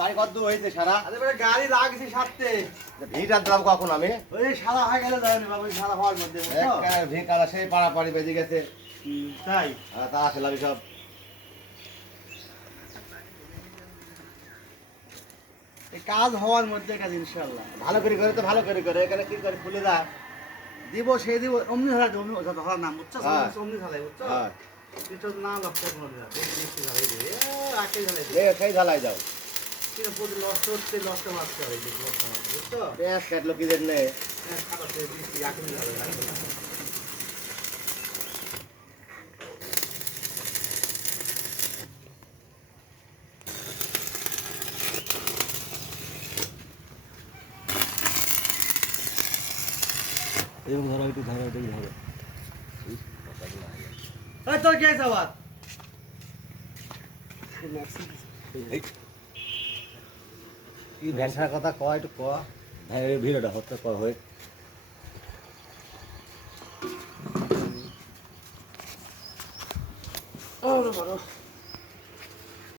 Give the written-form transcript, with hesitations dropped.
গাড়ি কত দূর হয়েছে সারা? গাড়ি লাগছে সারতে। ভিড় আর দিলাম কখন আমি? ওই সারা হয়ে গেলে যাবে বাবু, সারা হওয়ার মধ্যে বুঝছো? ভিড় কালা সেই পাড়াপাড়ি বেজে গেছে। তাই তা আসলাম সব এই কাজ হওয়ার মধ্যে কাজ ইনশাআল্লাহ। ভালো করে করে তো ভালো করে করে এখানে কি করে খুলে যা। দিব সেই দিব অমনি ধরা অমনি ধরার নাম বুঝছো? হ্যাঁ। অমনি ধরাই বুঝছো? হ্যাঁ এটা না লক্ষ্য কোনো দিন বেশি ধরাই দিবে আকে ধরাই এ সেই ঝালাই যাও। কিন্তু প্রতি লক্ষ্য হচ্ছে লক্ষ্য মারতে হবে লক্ষ্য মারতে বুঝছো? পেঁয়াজ কাটলো কি জন্য? খাবার থেকে বেশি আকে ধরাই লাগবে না। এরকম ধরো একটু ধরো এটাই ধরো। এই তোর কে যাওয়ার? কি ভ্যানসার কথা কয় একটু ক। হ্যাঁ ভিড়টা হতে ক হয়ে